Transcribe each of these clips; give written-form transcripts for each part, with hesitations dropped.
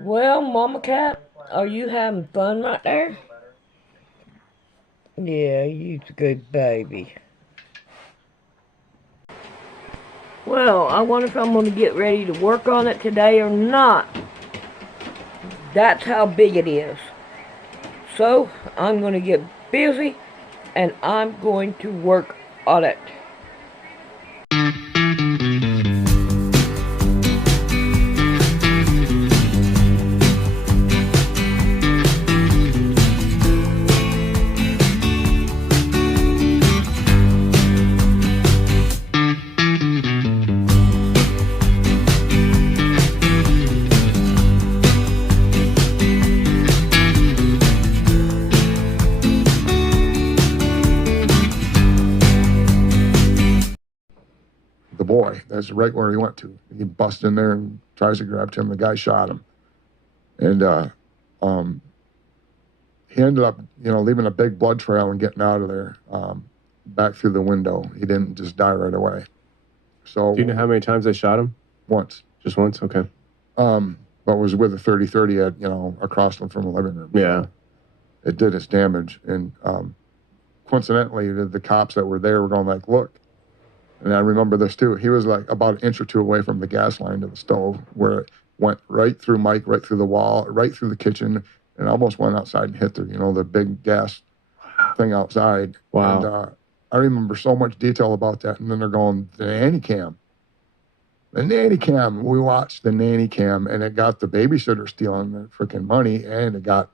Well, Mama Cat, are you having fun right there? Yeah, you's a good baby. Well, I wonder if I'm going to get ready to work on it today or not. That's how big it is. So, I'm going to get busy and I'm going to work on it. The boy, that's right where he went to. He busts in there and tries to grab Tim. The guy shot him. And um, he ended up, leaving a big blood trail and getting out of there back through the window. He didn't just die right away. So Do you know how many times they shot him? Once. Just once? Okay. But was with a 30-30 at, across from the living room. Yeah. So it did its damage. And coincidentally, the cops that were there were going like, look. And I remember this too. He was like about an inch or two away from the gas line to the stove, where it went right through Mike, right through the wall, right through the kitchen, and almost went outside and hit the big gas thing outside. Wow. And I remember so much detail about that. And then they're going, the nanny cam. The nanny cam. We watched the nanny cam, and it got the babysitter stealing the freaking money, and it got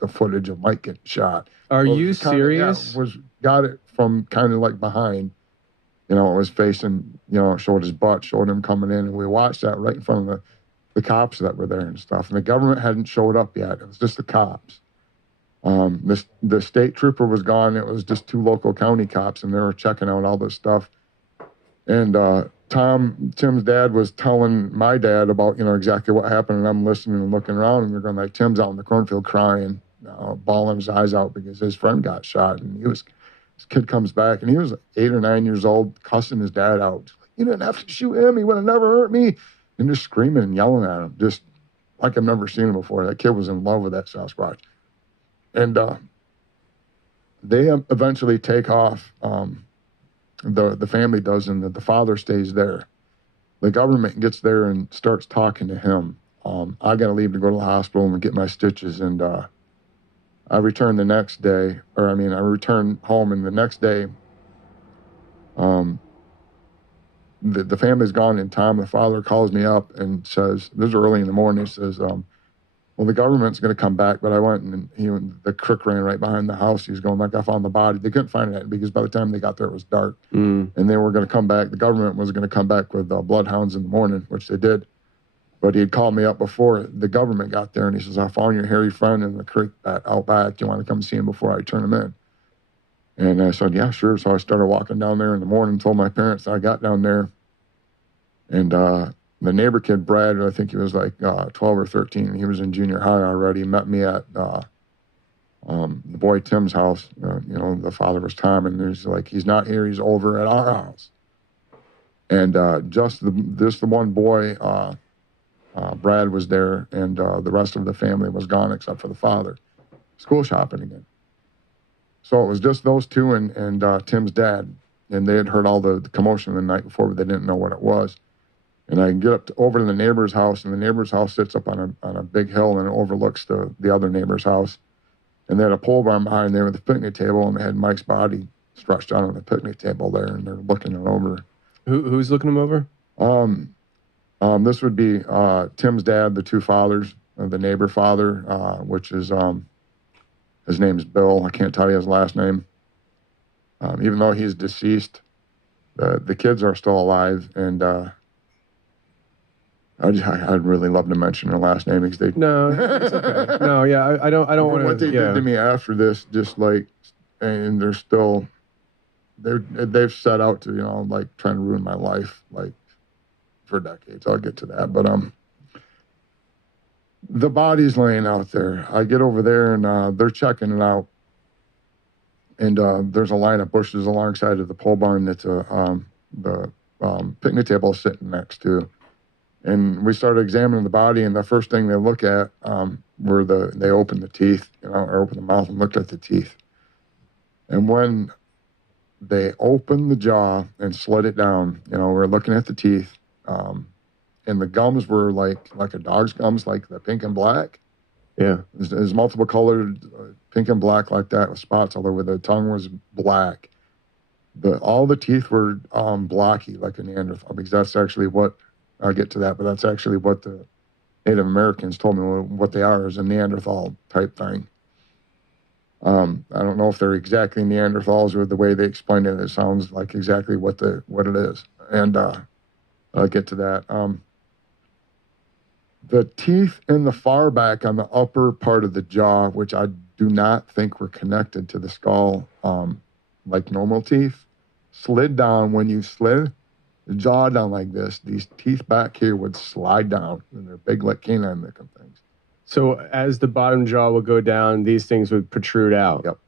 the footage of Mike getting shot. Are you serious? Got it from kind of like behind. It was facing, showed his butt, showed him coming in, and we watched that right in front of the cops that were there and stuff. And the government hadn't showed up yet. It was just the cops. The state trooper was gone. It was just two local county cops, and they were checking out all this stuff. And Tim's dad was telling my dad about, exactly what happened, and I'm listening and looking around, and they're going like, Tim's out in the cornfield crying, bawling his eyes out because his friend got shot, and this kid comes back, and he was 8 or 9 years old, cussing his dad out. You didn't have to shoot him. He would have never hurt me. And just screaming and yelling at him, just like I've never seen him before. That kid was in love with that Sasquatch. And they eventually take off. The family does, and the father stays there. The government gets there and starts talking to him. I got to leave to go to the hospital and get my stitches, and I returned the next day, I returned home, and the next day, the family's gone, and Tom, the father, calls me up and says, this is early in the morning, he says, well, the government's going to come back, but I went, and the crook ran right behind the house. He's going, like, I found the body. They couldn't find it because by the time they got there, it was dark. And they were going to come back. The government was going to come back with bloodhounds in the morning, which they did. But he had called me up before the government got there, and he says, I found your hairy friend in the creek out back. Do you want to come see him before I turn him in? And I said, yeah, sure. So I started walking down there in the morning, told my parents I got down there. And the neighbor kid, Brad, I think he was like 12 or 13. He was in junior high already. He met me at the boy Tim's house. The father was Tom, and he's like, he's not here. He's over at our house. And just the one boy, Brad, was there, and the rest of the family was gone except for the father, school shopping again. So it was just those two and Tim's dad, and they had heard all the commotion the night before, but they didn't know what it was. And I get over to the neighbor's house, and the neighbor's house sits up on a big hill, and it overlooks the other neighbor's house. And they had a pole barn behind there with a picnic table, and they had Mike's body stretched out on the picnic table there, and they're looking it over. Who's looking him over? This would be Tim's dad, the two fathers, the neighbor father, which is his name's Bill. I can't tell you his last name. Even though he's deceased, the kids are still alive, and I'd really love to mention their last name because they. No, it's okay. No, yeah, I don't want to. What they did to me after this, just like, and they're still, they've set out to like trying to ruin my life like for decades. I'll get to that, but the body's laying out there. I get over there and they're checking it out, and there's a line of bushes alongside of the pole barn that the picnic table is sitting next to. And we started examining the body, and the first thing they look at were they opened the teeth, or opened the mouth and looked at the teeth. And when they opened the jaw and slid it down, we're looking at the teeth, and the gums were like a dog's gums, like the pink and black. Yeah. There's multiple colored, pink and black like that with spots all over. The tongue was black. All the teeth were blocky like a Neanderthal, because that's actually what, I'll get to that, but that's actually what the Native Americans told me what they are, is a Neanderthal type thing. I don't know if they're exactly Neanderthals, or the way they explained it, it sounds like exactly what it is. And I'll get to that. The teeth in the far back on the upper part of the jaw, which I do not think were connected to the skull like normal teeth, slid down. When you slid the jaw down like this, these teeth back here would slide down, and they're big like canine looking things. So as the bottom jaw would go down, these things would protrude out. Yep.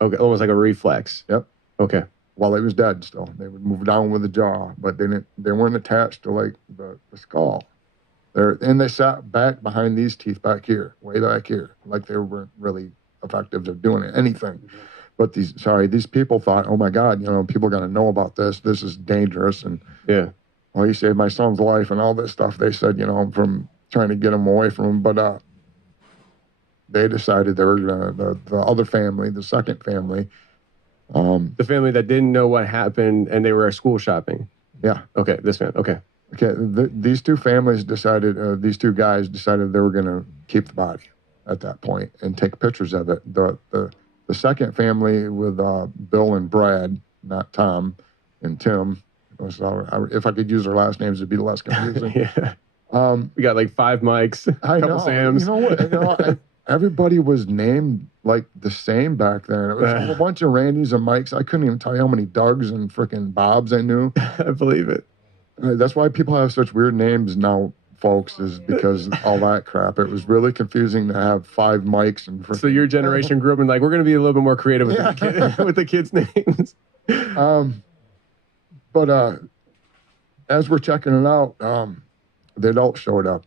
Okay, almost like a reflex. Yep. Okay. While they was dead still. They would move down with the jaw, but they weren't attached to like the skull. And they sat back behind these teeth back here, way back here, like they weren't really effective at doing anything. Mm-hmm. But these people thought, oh my God, people are going to know about this. This is dangerous. And yeah, well, he saved my son's life and all this stuff. They said, from trying to get him away from him. But they decided they were going to, the other family, the second family. The family that didn't know what happened and they were school shopping. Yeah. Okay, this family. Okay. Okay, these two families decided, these two guys decided they were going to keep the body at that point and take pictures of it. The second family with Bill and Brad, not Tom and Tim. If I could use their last names, it'd be less confusing. Yeah. We got like 5 Mikes, a couple Sams. You know what? Everybody was named like the same back then. It was a whole bunch of Randys and Mikes. I couldn't even tell you how many Dougs and freaking Bobs I knew. I believe it. That's why people have such weird names now, folks, is because all that crap. It was really confusing to have 5 Mikes and. So your generation grew up and like, we're going to be a little bit more creative with, with the kids' names. But as we're checking it out, the adults showed up,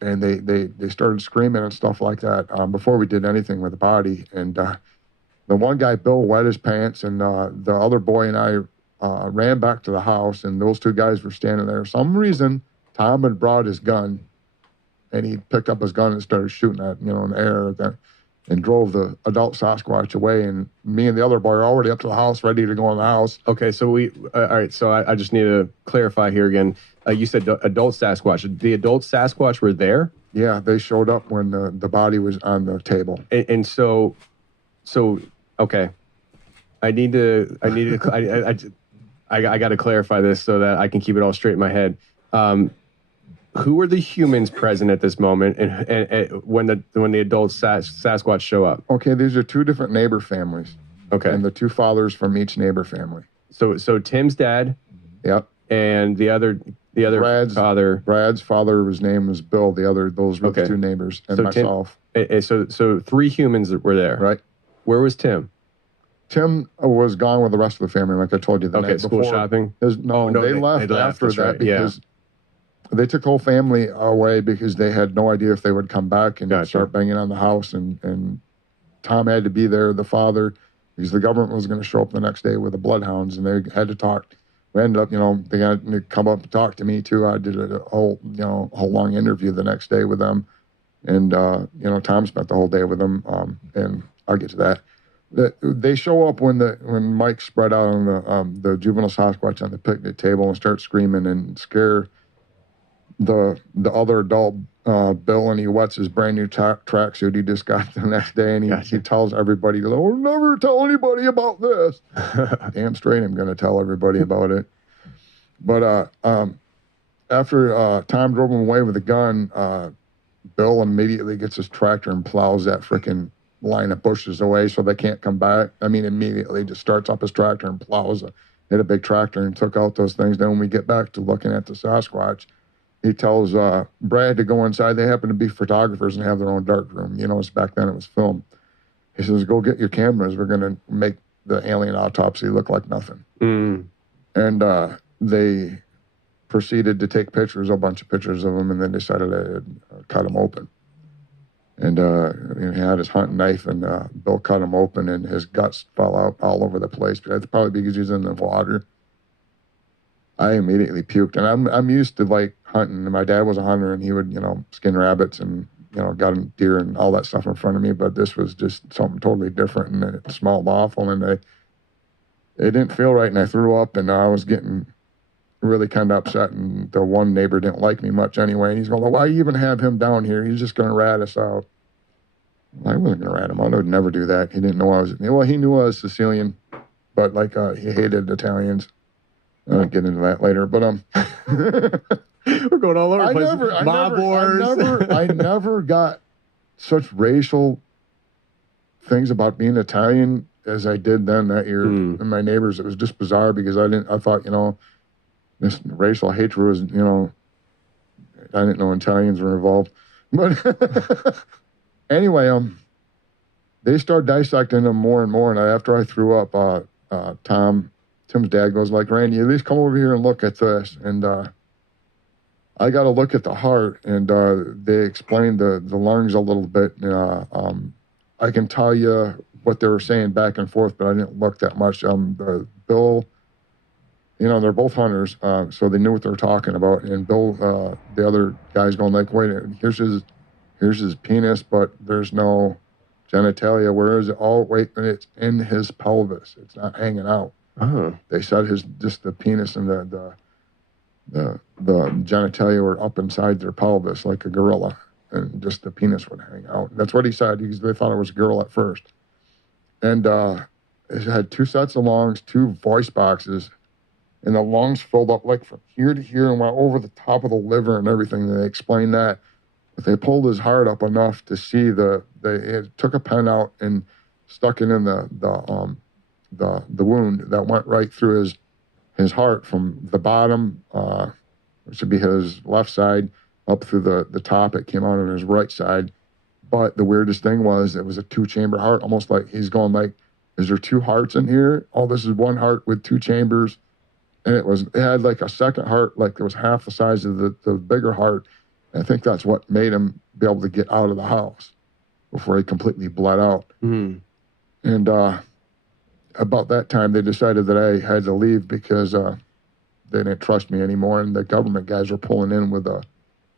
and they started screaming and stuff like that before we did anything with the body. And the one guy, Bill, wet his pants, and the other boy and I ran back to the house, and those two guys were standing there. For some reason, Tom had brought his gun, and he picked up his gun and started shooting at, in the air, and drove the adult Sasquatch away. And me and the other boy are already up to the house, ready to go in the house. Okay, so all right, so I just need to clarify here again. You said adult Sasquatch. The adult Sasquatch were there? Yeah, they showed up when the body was on the table. And so, okay. I got to clarify this so that I can keep it all straight in my head. Who are the humans present at this moment, and when the adult Sasquatch show up? Okay, these are 2 different neighbor families. Okay, and the 2 fathers from each neighbor family. So Tim's dad. Yep. And the other father. Brad's father, his name was Bill. Those were the 2 neighbors, and so myself. So 3 humans that were there. Right. Where was Tim? Tim was gone with the rest of the family, like I told you the night before. School shopping? No, they left after that because they took the whole family away because they had no idea if they would come back and start banging on the house. And Tom had to be there, the father, because the government was going to show up the next day with the bloodhounds, and they had to talk. We ended up, they got to come up and talk to me too. I did a whole long interview the next day with them. And, Tom spent the whole day with them. And I'll get to that. They show up when Mike spread out on the juvenile Sasquatch on the picnic table and start screaming and scare the other adult Bill, and he wets his brand new tracksuit he just got the next day, and he tells everybody, "Oh, never tell anybody about this." Damn straight, I'm going to tell everybody about it. But after Tom drove him away with a gun, Bill immediately gets his tractor and plows that frickin' line of bushes away so they can't come back. I mean, immediately just starts up his tractor and plows hit a big tractor and took out those things. Then when we get back to looking at the Sasquatch, he tells Brad to go inside. They happen to be photographers and have their own dark room. It's back then it was film. He says, "Go get your cameras. We're going to make the alien autopsy look like nothing." And they proceeded to take pictures, a bunch of pictures of him, and then decided to cut him open. And he had his hunting knife, and Bill cut him open, and his guts fell out all over the place. But that's probably because he was in the water. I immediately puked, and I'm used to like hunting. And my dad was a hunter, and he would skin rabbits and got deer and all that stuff in front of me. But this was just something totally different, and it smelled awful, and it didn't feel right, and I threw up, and I was getting really kind of upset, and the one neighbor didn't like me much anyway, and he's going, well, why you even have him down here? He's just going to rat us out. Well, I wasn't going to rat him out. I would never do that. He didn't know I was, well, he knew I was Sicilian, but like he hated Italians. I'll get into that later, but we're going all over the place. Mob wars. I never got such racial things about being Italian as I did then that year. And my neighbors, it was just bizarre because I thought, this racial hatred was, I didn't know Italians were involved. But anyway, they started dissecting them more and more. And after I threw up, Tim's dad goes like, Randy, at least come over here and look at this. And I got to look at the heart, and they explained the lungs a little bit. I can tell you what they were saying back and forth, but I didn't look that much. Bill, they're both hunters, so they knew what they were talking about. And Bill, the other guy's going like, wait, here's his penis, but there's no genitalia. Where is it? Oh, wait, it's in his pelvis. It's not hanging out. They said just the penis and the genitalia were up inside their pelvis like a gorilla, and just the penis would hang out. That's what he said. They thought it was a girl at first. And it had 2 sets of lungs, 2 voice boxes, and the lungs filled up like from here to here and went over the top of the liver and everything. And they explained that. But they pulled his heart up enough to see they took a pen out and stuck it in the wound that went right through his heart from the bottom, which should be his left side, up through the top. It came out on his right side. But the weirdest thing was it was a 2-chamber heart, almost like he's going like, is there 2 hearts in here? Oh, this is 1 heart with 2 chambers. And it had like a second heart, like it was half the size of the bigger heart. And I think that's what made him be able to get out of the house before he completely bled out. And about that time, they decided that I had to leave because they didn't trust me anymore. And the government guys were pulling in with the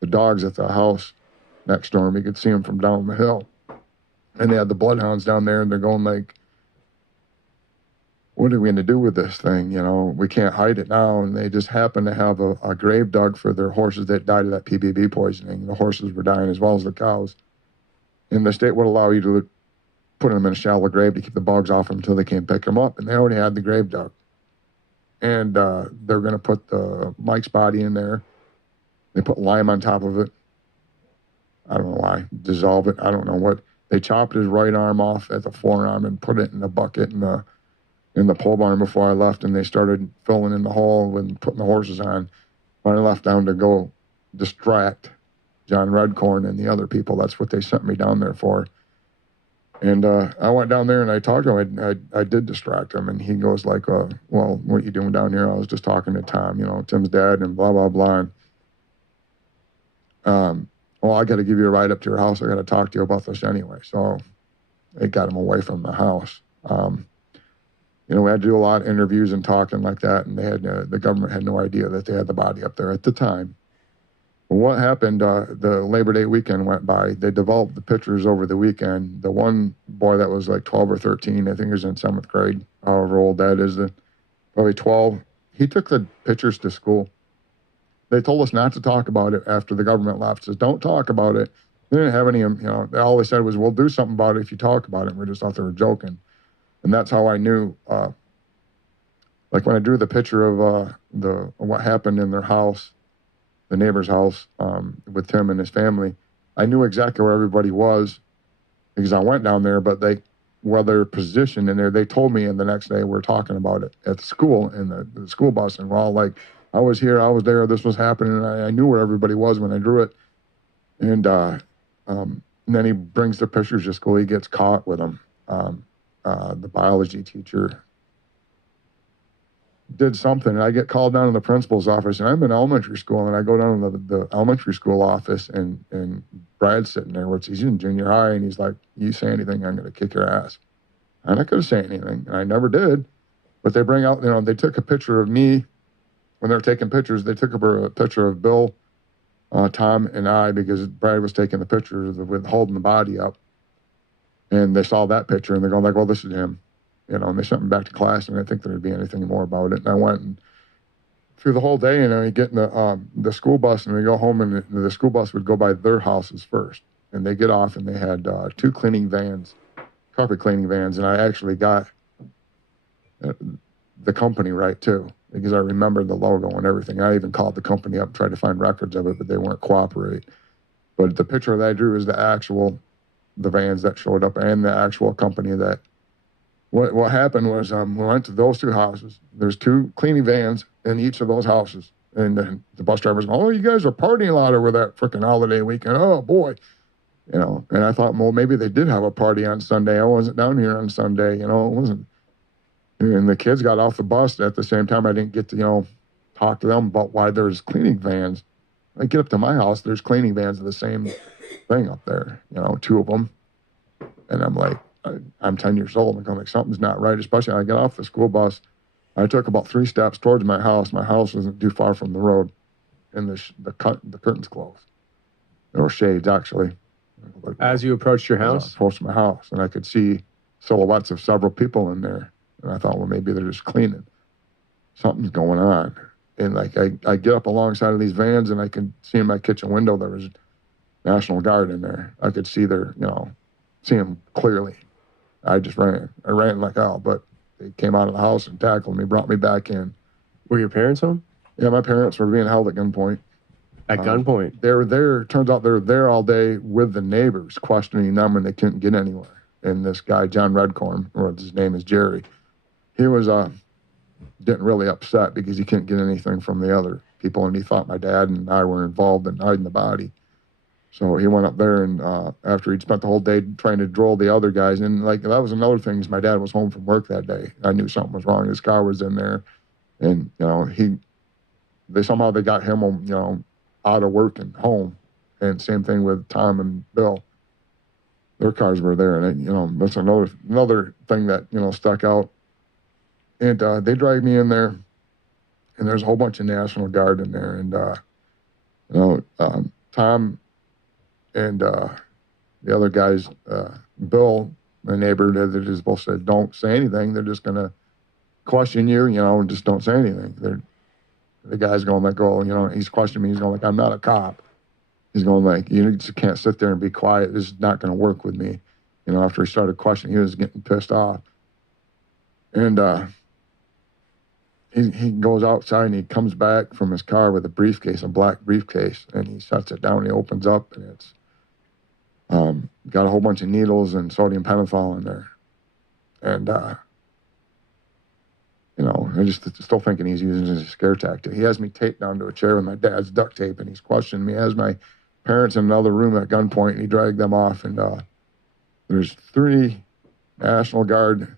dogs at the house next door. And we could see them from down the hill. And they had the bloodhounds down there, and they're going like, what are we going to do with this thing? We can't hide it now. And they just happened to have a grave dug for their horses that died of that PBB poisoning. The horses were dying as well as the cows. And the state would allow you to put them in a shallow grave to keep the bugs off them until they came pick them up. And they already had the grave dug. And they're going to put Mike's body in there. They put lime on top of it. I don't know why. Dissolve it. I don't know what. They chopped his right arm off at the forearm and put it in a bucket in the pole barn before I left. And they started filling in the hole and putting the horses on. When I left down to go distract John Redcorn and the other people, that's what they sent me down there for. And I went down there and I talked to him. I did distract him. And he goes like, well, what are you doing down here? I was just talking to Tom, Tim's dad, and blah, blah, blah. And, well, I got to give you a ride up to your house. I got to talk to you about this anyway. So it got him away from the house. We had to do a lot of interviews and talking like that. And they had the government had no idea that they had the body up there at the time. What happened, the Labor Day weekend went by. They developed the pictures over the weekend. The one boy that was like 12 or 13, I think he was in 7th grade, however old that is, probably 12, he took the pictures to school. They told us not to talk about it after the government left. Says, don't talk about it. They didn't have any, all they said was, we'll do something about it if you talk about it. And we just thought they were joking. And that's how I knew, like when I drew the picture of what happened in their house, the neighbor's house, with Tim and his family, I knew exactly where everybody was because I went down there, but where they're positioned in there, they told me, and the next day we're talking about it at the school in the school bus, and we're all like, I was here, I was there, this was happening, and I knew where everybody was when I drew it. And then he brings the pictures to school. He gets caught with them. The biology teacher did something, and I get called down to the principal's office, and I'm in elementary school, and I go down to the elementary school office, and Brad's sitting there, he's in junior high, and he's like, "You say anything, I'm going to kick your ass." And I couldn't say anything, and I never did. But they bring out, they took a picture of me when they were taking pictures. They took a picture of Bill, Tom, and I, because Brad was taking the pictures with holding the body up. And they saw that picture, and they're going like, "Well, this is him." And they sent me back to class, and I didn't think there'd be anything more about it. And I went and through the whole day, I get in the school bus, and we go home, and the school bus would go by their houses first. And they get off, and they had 2 cleaning vans, carpet cleaning vans, and I actually got the company right, too, because I remembered the logo and everything. I even called the company up, tried to find records of it, but they weren't cooperating. But the picture that I drew is the vans that showed up and the actual company that. What happened was we went to those 2 houses. There's 2 cleaning vans in each of those houses. And the bus driver's going, "Oh, you guys are partying a lot over that freaking holiday weekend. Oh, boy." And I thought, well, maybe they did have a party on Sunday. I wasn't down here on Sunday. It wasn't. And the kids got off the bus at the same time. I didn't get to, talk to them about why there's cleaning vans. I get up to my house, there's cleaning vans of the same thing up there, 2 of them. And I'm like, I'm 10 years old. I'm going like, something's not right, especially when I get off the school bus. I took about 3 steps towards my house. My house wasn't too far from the road, and the curtains closed. There were shades, actually. As you approached your house? I approached my house, and I could see silhouettes of several people in there. And I thought, well, maybe they're just cleaning. Something's going on. And I get up alongside of these vans, and I can see in my kitchen window there was National Guard in there. I could see see them clearly. I just ran. I ran like hell, but they came out of the house and tackled me, brought me back in. Were your parents home? Yeah, my parents were being held at gunpoint. At gunpoint? They were there. Turns out they were there all day with the neighbors, questioning them when they couldn't get anywhere. And this guy, John Redcorn, or his name is Jerry, he was getting really upset because he couldn't get anything from the other people, and he thought my dad and I were involved in hiding the body. So he went up there, and after he'd spent the whole day trying to droll the other guys, and that was another thing, is my dad was home from work that day. I knew something was wrong. His car was in there, and they somehow got him, out of work and home. And same thing with Tom and Bill. Their cars were there, and that's another thing that stuck out. And they dragged me in there, and there's a whole bunch of National Guard in there, and Tom and the other guys, Bill, my neighbor, they just both said, "Don't say anything. They're just going to question you, and just don't say anything." The guy's going like, "Oh, he's questioning me. He's going like, I'm not a cop." He's going like, "You just can't sit there and be quiet. This is not going to work with me." After he started questioning, he was getting pissed off. And he goes outside, and he comes back from his car with a briefcase, a black briefcase, and he sets it down, and he opens up, and it's got a whole bunch of needles and sodium pentothal in there. And, I just still thinking he's using it as a scare tactic. He has me taped down to a chair with my dad's duct tape, and he's questioning me. He has my parents in another room at gunpoint, and he dragged them off. And there's 3 National Guard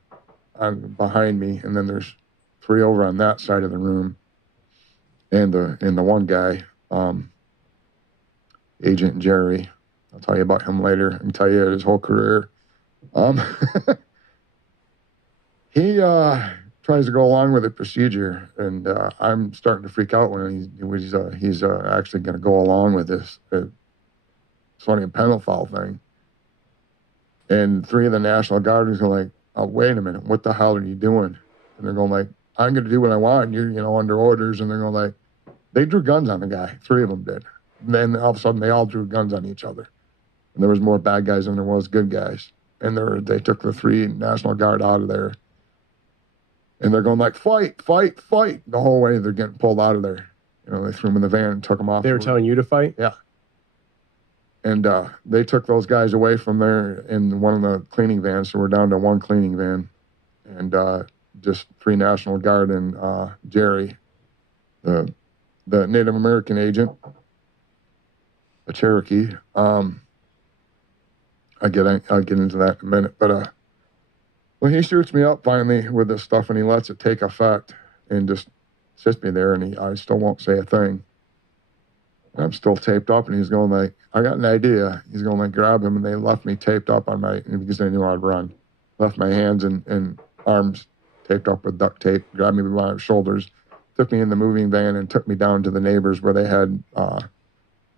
behind me, and then there's 3 over on that side of the room. And the one guy, Agent Jerry, I'll tell you about him later. I can tell you his whole career. He tries to go along with the procedure, and I'm starting to freak out when he's actually going to go along with this sodium pentothal thing. And 3 of the National Guard is going like, "Oh, wait a minute, what the hell are you doing?" And they're going like, "I'm going to do what I want. You're under orders." And they're going like, they drew guns on the guy. 3 of them did. And then all of a sudden, they all drew guns on each other. And there was more bad guys than there was good guys. And they took the 3 National Guard out of there. And they're going like, "Fight, fight, fight." The whole way they're getting pulled out of there. They threw them in the van and took them off. They were telling you to fight? Yeah. And they took those guys away from there in one of the cleaning vans. So we're down to 1 cleaning van. And just 3 National Guard and Jerry, the Native American agent, a Cherokee. I'll get into that in a minute. But when he shoots me up finally with this stuff, and he lets it take effect, and just sits me there, and I still won't say a thing. And I'm still taped up, and he's going like, I got an idea. He's going like, grab him, and they left me taped up on because they knew I'd run. Left my hands and arms taped up with duct tape, grabbed me by my shoulders, took me in the moving van, and took me down to the neighbors where they had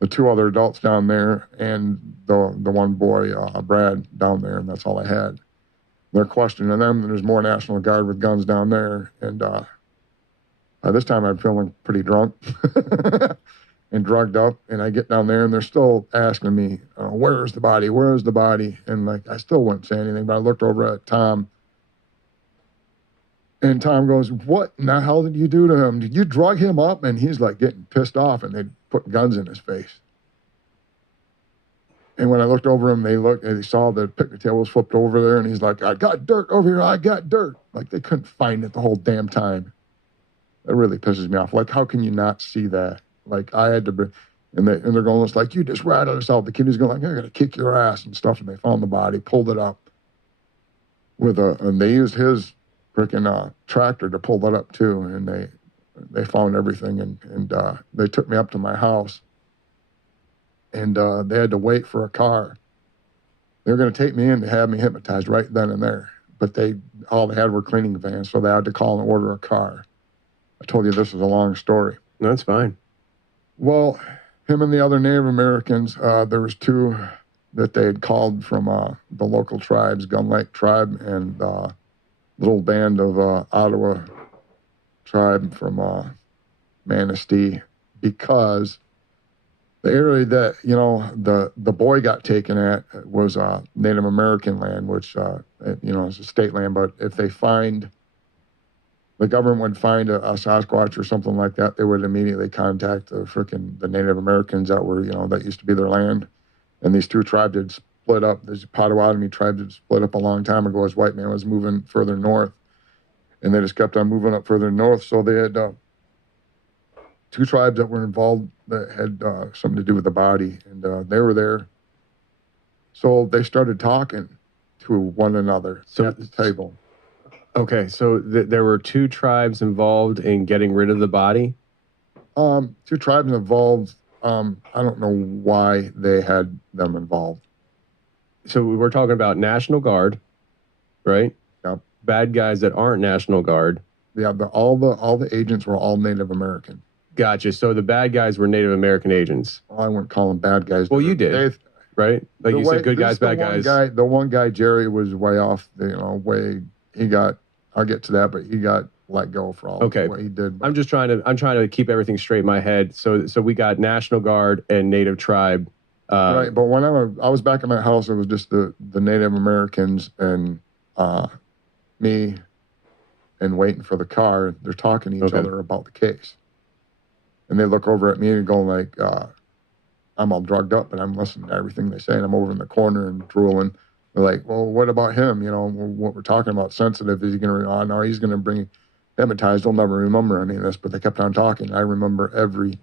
the 2 other adults down there and the one boy, Brad, down there, and that's all I had. They're questioning them, and there's more National Guard with guns down there, and by this time I'm feeling pretty drunk and drugged up, and I get down there, and they're still asking me, where's the body, where's the body? And like, I still wouldn't say anything, but I looked over at Tom, and Tom goes, what in the hell did you do to him? Did you drug him up? And he's like getting pissed off, and they put guns in his face. And when I looked over him, they saw the picnic table was flipped over there, and he's like, I got dirt over here, I got dirt. Like, they couldn't find it the whole damn time. That really pisses me off. Like, how can you not see that? Like, I had to bring, and they're going, it's like, you just ratted us out. The kid is going like, I'm going to kick your ass and stuff. And they found the body, pulled it up and they used his freaking tractor to pull that up too. And they found everything, and they took me up to my house, and they had to wait for a car. They were going to take me in to have me hypnotized right then and there, but all they had were cleaning vans, so they had to call and order a car. I told you this is a long story. No, that's fine. Well, Him and the other Native Americans, there was 2 that they had called from the local tribes, Gun Lake tribe and little band of Ottawa tribe from Manistee, because the area that, the boy got taken at was Native American land, which, is a state land. But if the government would find a Sasquatch or something like that, they would immediately contact the Native Americans that were, that used to be their land. And these 2 tribes had split up. The Potawatomi tribe had split up a long time ago as white man was moving further north. And they just kept on moving up further north. So they had 2 tribes that were involved that had something to do with the body. And they were there. So they started talking to one another at the table. Okay, so there were 2 tribes involved in getting rid of the body? 2 tribes involved. I don't know why they had them involved. So we're talking about National Guard, right? Yep. Bad guys that aren't National Guard. Yeah, all the agents were all Native American. Gotcha. So the bad guys were Native American agents. Well, I wouldn't call them bad guys. Well, you did, right? Like you said, good guys, bad guys. The one guy, Jerry, was way off. I'll get to that, but he got let go for all what he did. I'm trying to keep everything straight in my head. So we got National Guard and Native tribe. Right, but when I was back in my house, it was just the Native Americans and me, and waiting for the car. They're talking to each other about the case, and they look over at me and go like, I'm all drugged up, and I'm listening to everything they say, and I'm over in the corner and drooling. They're like, well, what about him? What we're talking about, sensitive. Is he going to, no, he's going to bring hypnotized. He'll never remember any of this, but they kept on talking. I remember every